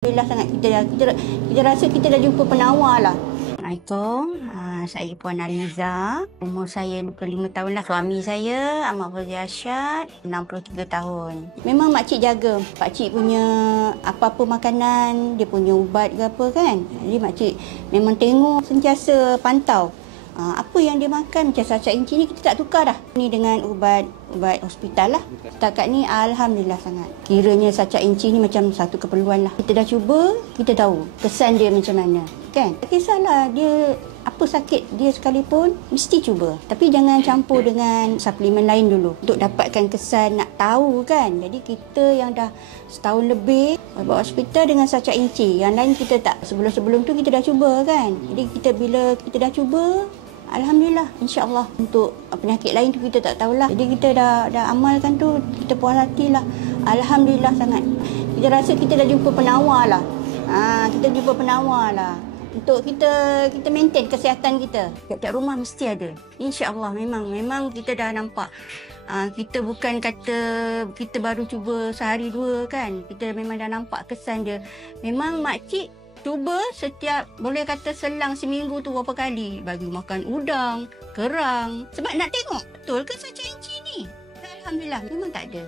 Alhamdulillah sangat kita rasa kita dah jumpa penawar lah. Assalamualaikum, saya Puan Aliza. Umur saya 25 tahun lah. Suami saya Ahmad Fauzi Arsyad, 63 tahun. Memang makcik jaga. Pakcik punya apa-apa makanan, dia punya ubat ke apa kan. Jadi makcik memang tengok, sentiasa pantau. Apa yang dia makan macam sacak inci ni kita tak tukar dah. Ni dengan ubat hospital lah. Setakat ni alhamdulillah sangat. Kiranya sacak inci ni macam satu keperluan lah. Kita dah cuba, kita tahu kesan dia macam mana. Kan? Tak kisahlah dia apa sakit dia sekalipun mesti cuba. Tapi jangan campur dengan suplemen lain dulu untuk dapatkan kesan nak tahu kan. Jadi kita yang dah setahun lebih buat hospital dengan sacak inci. Yang lain kita tak. Sebelum-sebelum tu kita dah cuba kan. Jadi bila kita dah cuba, alhamdulillah, insya-Allah untuk penyakit lain tu kita tak tahulah. Jadi kita dah amalkan tu, kita puas hatilah. Alhamdulillah sangat. Kita rasa kita dah jumpa penawar lah. Kita jumpa penawar lah. Untuk kita maintain kesihatan kita. Tiap-tiap rumah mesti ada. Insya-Allah memang kita dah nampak. Kita bukan kata kita baru cuba sehari dua kan. Kita memang dah nampak kesan dia. Memang makcik cuba setiap, boleh kata selang seminggu tu berapa kali. Bagi makan udang, kerang. Sebab nak tengok, betul ke sacak inci ni? Alhamdulillah, memang tak ada.